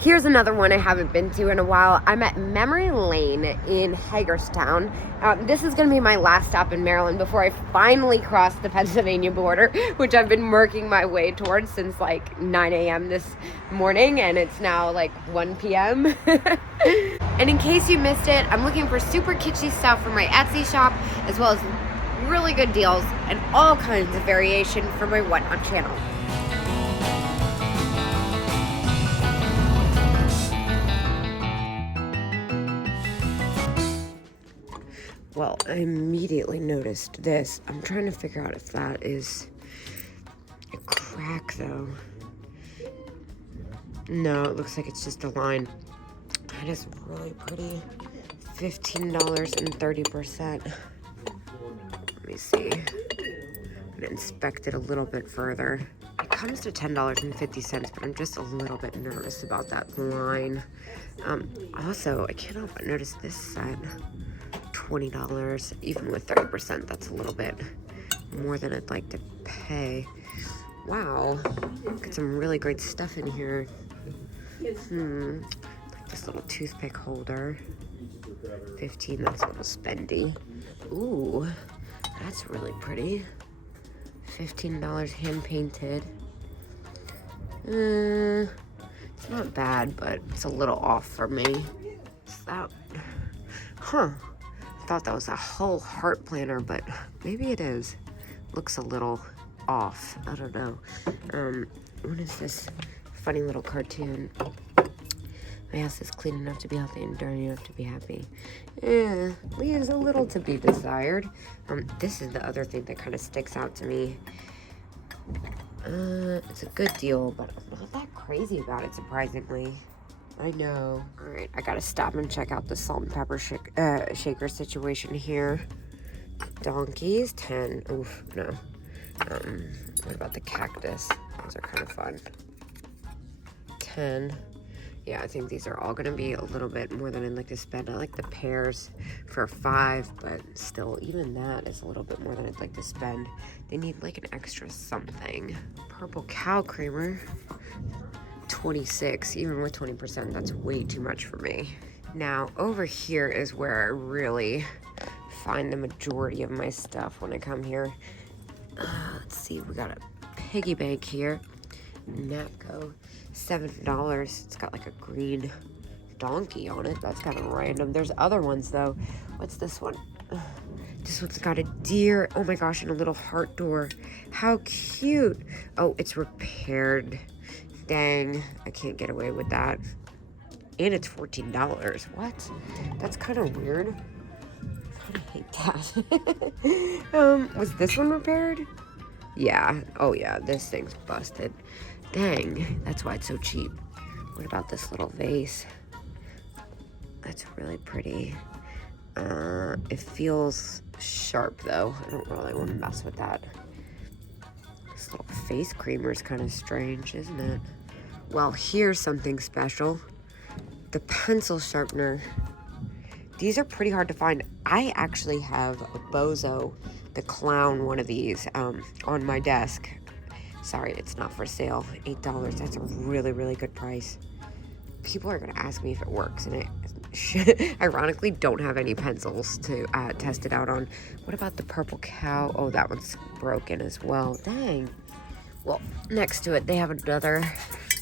Here's another one I haven't been to in a while. I'm at Memory Lane in Hagerstown. This is going to be my last stop in Maryland before I finally cross the Pennsylvania border, which I've been working my way towards since like 9 a.m. this morning, and it's now like 1 p.m. And in case you missed it, I'm looking for super kitschy stuff for my Etsy shop, as well as really good deals and all kinds of variation for my Whatnot channel. Well, I immediately noticed this. I'm trying to figure out if that is a crack, though. No, it looks like it's just a line. That is really pretty. $15.30%. Let me see. I'm gonna inspect it a little bit further. It comes to $10.50, but I'm just a little bit nervous about that line. Also, I can't help but notice this set. $20, even with 30%, that's a little bit more than I'd like to pay. Wow, got some really great stuff in here. Like this little toothpick holder. 15, that's a little spendy. Ooh, that's really pretty. $15, hand painted. It's not bad, but it's a little off for me. Is that, thought that was a whole heart planner, but maybe it is. Looks a little off. I don't know. What is this funny little cartoon? My house is clean enough to be healthy and dirty enough to be happy. Leaves a little to be desired. This is the other thing that kind of sticks out to me. It's a good deal, but I'm not that crazy about it, surprisingly. I know. All right, I gotta stop and check out the salt and pepper shaker situation here. Donkeys, 10. Oof, no. What about the cactus? Those are kind of fun. 10. Yeah, I think these are all gonna be a little bit more than I'd like to spend. I like the pears for 5, but still, even that is a little bit more than I'd like to spend. They need like an extra something. Purple cow creamer. 26, even with 20%, that's way too much for me. Now, over here is where I really find the majority of my stuff when I come here. Let's see, we got a piggy bank here. Napco, $7. It's got like a green donkey on it. That's kind of random. There's other ones though. What's this one? This one's got a deer. Oh my gosh, and a little heart door. How cute. Oh, it's repaired. Dang, I can't get away with that. And it's $14. What? That's kind of weird. I hate that. Was this one repaired? Yeah. Oh yeah, this thing's busted. Dang, that's why it's so cheap. What about this little vase? That's really pretty. It feels sharp though. I don't really want to mess with that. This little face creamer is kind of strange, isn't it? Well, here's something special. The pencil sharpener. These are pretty hard to find. I actually have a Bozo the Clown one of these on my desk. Sorry, it's not for sale. $8. That's a really, really good price. People are going to ask me if it works, and it ironically don't have any pencils to test it out on. What about the purple cow? Oh, that one's broken as well. Dang. Well, next to it, they have another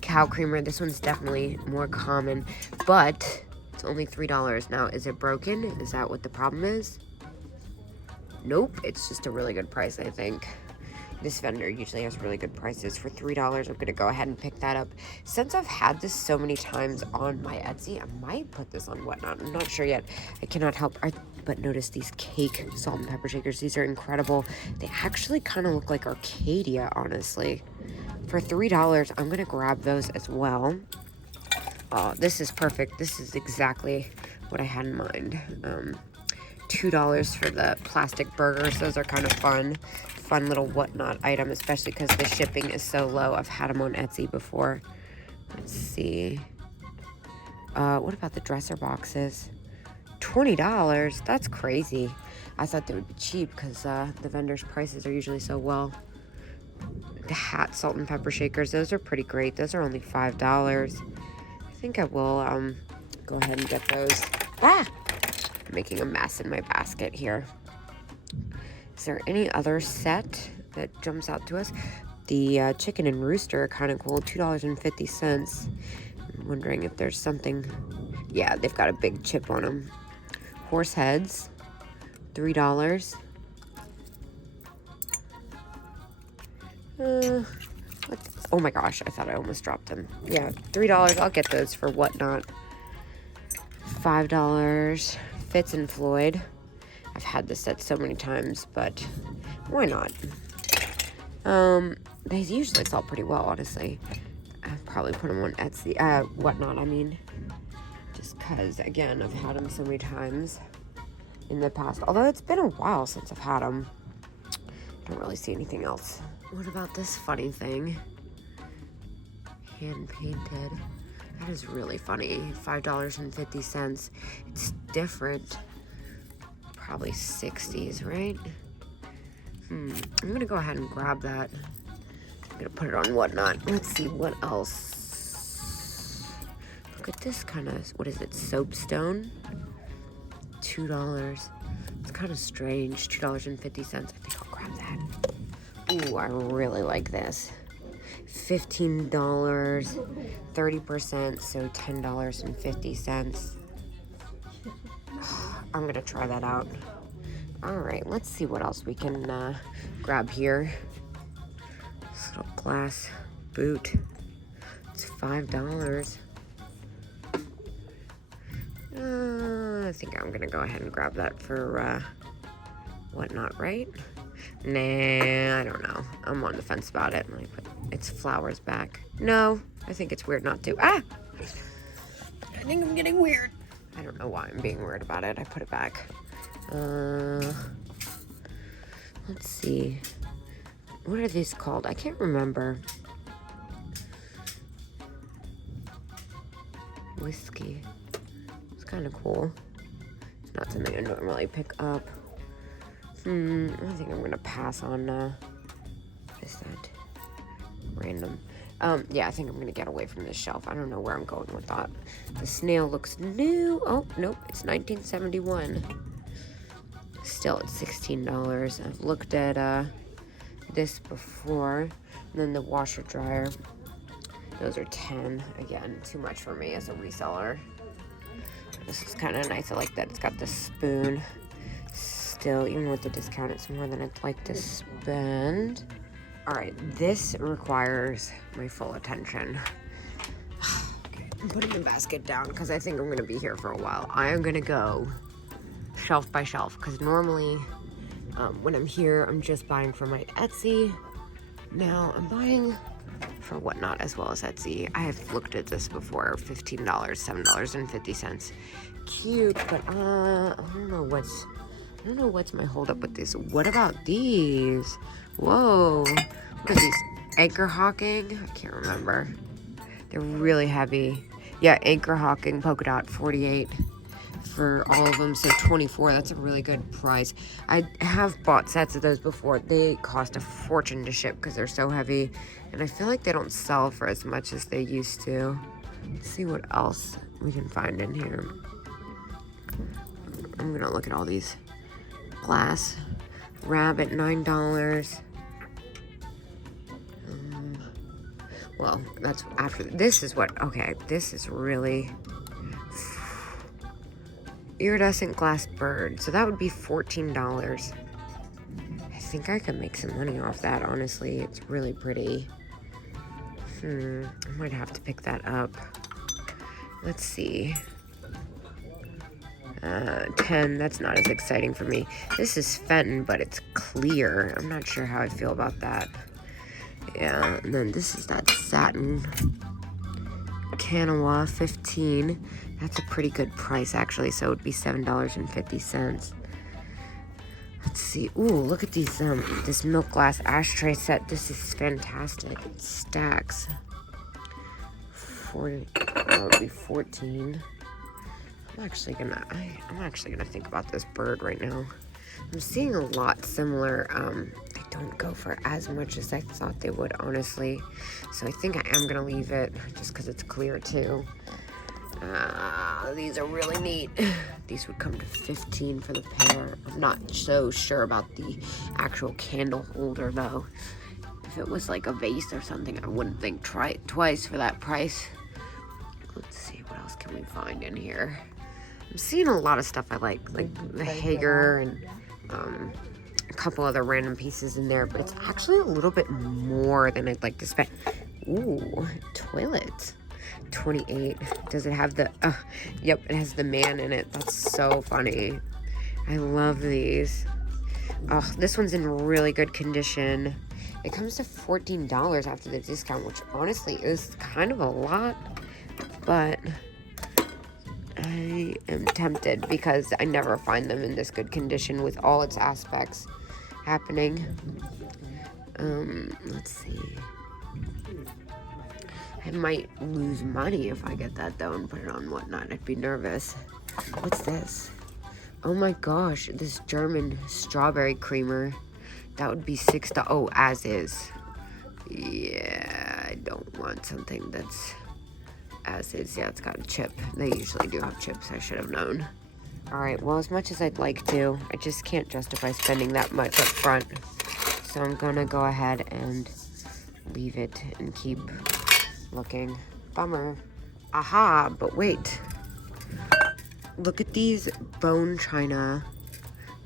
cow creamer. This one's definitely more common, but it's only $3. Now, is it broken? Is that what the problem is? Nope, it's just a really good price, I think. This vendor usually has really good prices. For $3, I'm gonna go ahead and pick that up. Since I've had this so many times on my Etsy, I might put this on Whatnot. I'm not sure yet. I cannot help but notice these cake salt and pepper shakers. These are incredible. They actually kind of look like Arcadia, honestly. For $3, I'm gonna grab those as well. Oh, this is perfect. This is exactly what I had in mind. $2 for the plastic burgers. Those are kind of fun little Whatnot item, especially because the shipping is so low. I've had them on Etsy before. Let's see. What about the dresser boxes? $20. That's crazy. I thought they would be cheap because the vendors' prices are usually so well. The hat salt and pepper shakers, those are pretty great. Those are only $5. think I will go ahead and get those. Ah! I'm making a mess in my basket here. Is there any other set that jumps out to us? The chicken and rooster are kind of cool, $2.50. I'm wondering if there's something. Yeah, they've got a big chip on them. Horse heads, $3. Oh my gosh, I thought I almost dropped them. Yeah, $3. I'll get those for Whatnot. $5. Fitz and Floyd. I've had this set so many times, but why not? They usually sell pretty well, honestly. I've probably put them on Etsy, Whatnot, I mean. Just because, again, I've had them so many times in the past. Although it's been a while since I've had them. I don't really see anything else. What about this funny thing? Hand painted. That is really funny. $5.50. It's different. Probably 60s, right? I'm gonna go ahead and grab that. I'm gonna put it on Whatnot. Let's see what else. Look at this kind of, what is it, soapstone? $2. It's kind of strange. $2.50. I think I'll grab that. Ooh, I really like this. $15, 30%, so $10.50. I'm gonna try that out. All right, let's see what else we can grab here. This little glass boot. It's $5. I think I'm gonna go ahead and grab that for Whatnot, right? Nah, I don't know. I'm on the fence about it. Let me put its flowers back. No, I think it's weird not to. Ah! I think I'm getting weird. I don't know why I'm being weird about it. I put it back. Let's see. What are these called? I can't remember. Whiskey. It's kind of cool. It's not something I normally pick up. I think I'm gonna pass on, what is that? Random. Yeah, I think I'm gonna get away from this shelf. I don't know where I'm going with that. The snail looks new. Oh, nope, it's 1971. Still at $16. I've looked at, this before. And then the washer dryer. Those are 10. Again, too much for me as a reseller. This is kind of nice. I like that it's got the spoon. Still, even with the discount, it's more than I'd like to spend. All right, this requires my full attention. Okay, I'm putting the basket down because I think I'm gonna be here for a while. I am gonna go shelf by shelf because normally when I'm here, I'm just buying for my Etsy. Now I'm buying for Whatnot as well as Etsy. I have looked at this before, $15, $7.50. Cute, but I don't know what's my holdup with this. What about these? Whoa, what are these? Anchor hawking? I can't remember. They're really heavy. Yeah, anchor hawking polka dot, 48 for all of them, so 24. That's a really good price. I have bought sets of those before. They cost a fortune to ship because they're so heavy, and I feel like they don't sell for as much as they used to. Let's see what else we can find in here. I'm gonna look at all these. Glass rabbit, $9. Well, that's after. This is what. Okay, this is really iridescent glass bird. So that would be $14. I think I could make some money off that. Honestly, it's really pretty. I might have to pick that up. Let's see. 10, that's not as exciting for me. This is Fenton, but it's clear. I'm not sure how I feel about that. Yeah, and then this is that satin Kanawa, 15. That's a pretty good price, actually, so it would be $7.50. Let's see. Ooh, look at these, this milk glass ashtray set. This is fantastic. It stacks. 40, that would be 14. I'm actually gonna think about this bird right now. I'm seeing a lot similar. They don't go for as much as I thought they would, honestly. So I think I am gonna leave it just because it's clear too. These are really neat. These would come to $15 for the pair. I'm not so sure about the actual candle holder though. If it was like a vase or something, I wouldn't think twice for that price. Let's see, what else can we find in here? I'm seeing a lot of stuff I like the Hager and a couple other random pieces in there, but it's actually a little bit more than I'd like to spend. Ooh, toilet. 28. Does it have the yep, it has the man in it. That's so funny. I love these. Oh, this one's in really good condition. It comes to $14 after the discount, which honestly is kind of a lot, but I am tempted because I never find them in this good condition with all its aspects happening. Let's see. I might lose money if I get that though and put it on whatnot. I'd be nervous. What's this? Oh my gosh, this German strawberry creamer. That would be $6. Oh, as is. Yeah, I don't want something that's as is. Yeah, it's got a chip. They usually do have chips. I should have known. All right, well, as much as I'd like to, I just can't justify spending that much up front. So I'm gonna go ahead and leave it and keep looking. Bummer. Aha, but wait. Look at these bone china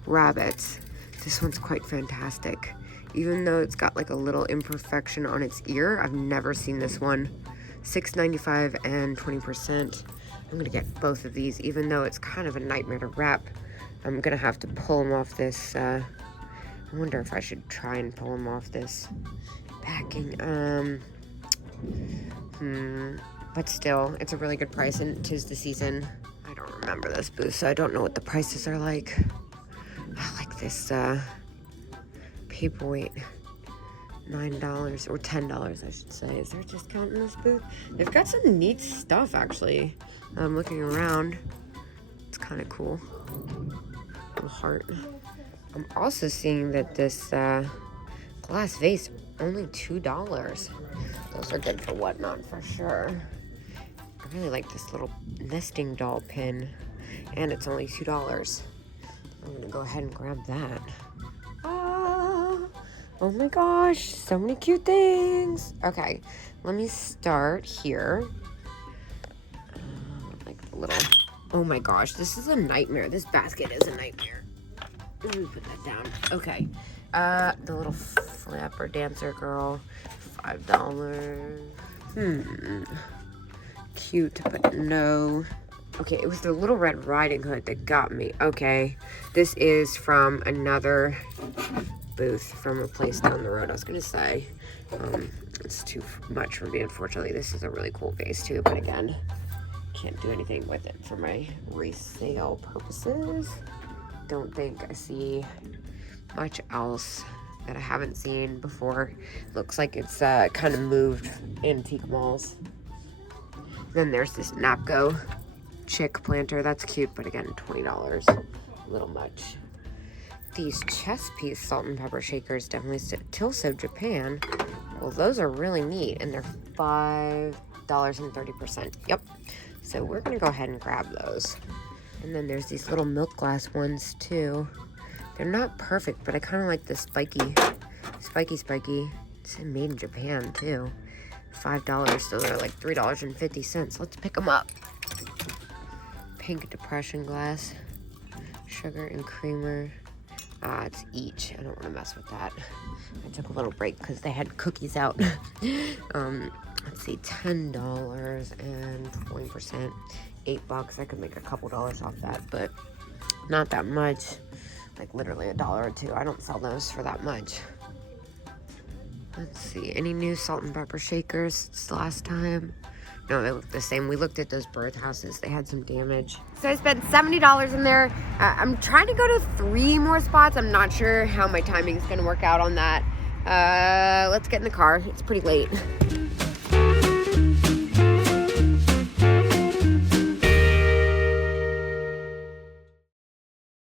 rabbits. This one's quite fantastic. Even though it's got like a little imperfection on its ear, I've never seen this one. $6.95 and 20%. I'm gonna get both of these, even though it's kind of a nightmare to wrap. I'm gonna have to pull them off this, I wonder if I should try and pull them off this packing. But still, it's a really good price, and 'tis the season. I don't remember this booth, so I don't know what the prices are like. I like this paperweight, $9 or $10, I should say. Is there a discount in this booth? They've got some neat stuff, actually. I'm looking around. It's kind of cool. Little heart. I'm also seeing that this glass vase, only $2. Those are good for whatnot for sure. I really like this little nesting doll pin, and it's only $2. I'm gonna go ahead and grab that. Oh my gosh, so many cute things. Okay, let me start here. Like the little, oh my gosh, this is a nightmare. This basket is a nightmare. Let me put that down. Okay, the little flapper dancer girl, $5. Cute, but no. Okay, it was the Little Red Riding Hood that got me. Okay, this is from another booth from a place down the road. I was gonna say, it's too much for me, unfortunately. This is a really cool vase too, but again, can't do anything with it for my resale purposes. Don't think I see much else that I haven't seen before. Looks like it's kind of moved antique malls. Then there's this Napco chick planter. That's cute, but again, $20. A little much. These chess piece salt and pepper shakers, definitely Tilso Japan. Well, those are really neat, and they're $5.30%. Yep. So we're gonna go ahead and grab those. And then there's these little milk glass ones too. They're not perfect, but I kind of like the spiky. It's made in Japan too. $5, so they're like $3.50. Let's pick them up. Pink depression glass, sugar and creamer. It's each. I don't want to mess with that. I took a little break because they had cookies out. Let's see, $10 and 20%, $8. I could make a couple dollars off that, but not that much. Like literally $1 or $2. I don't sell those for that much. Let's see, any new salt and pepper shakers since last time? No, they look the same. We looked at those birth houses. They had some damage. So I spent $70 in there. I'm trying to go to 3 more spots. I'm not sure how my timing is going to work out on that. Let's get in the car. It's pretty late.